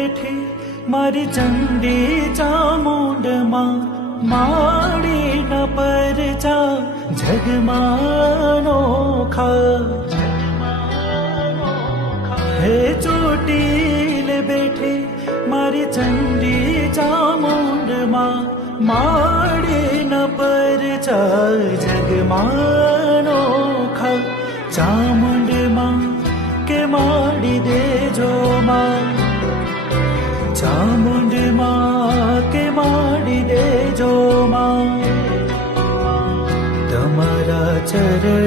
બેઠી મારી ચંડી ચામુંડમાં માડી ન પરચા જગમાનો ખા હે ચોટીલે બેઠી મારી ચંડી ચામુંડમાં માડી ન પરચા જગમાનો ખા ચામુંડમાં કે માડી દેજો માં ચામુંડમાં કે માડી દેજો માં તમારા ચરણ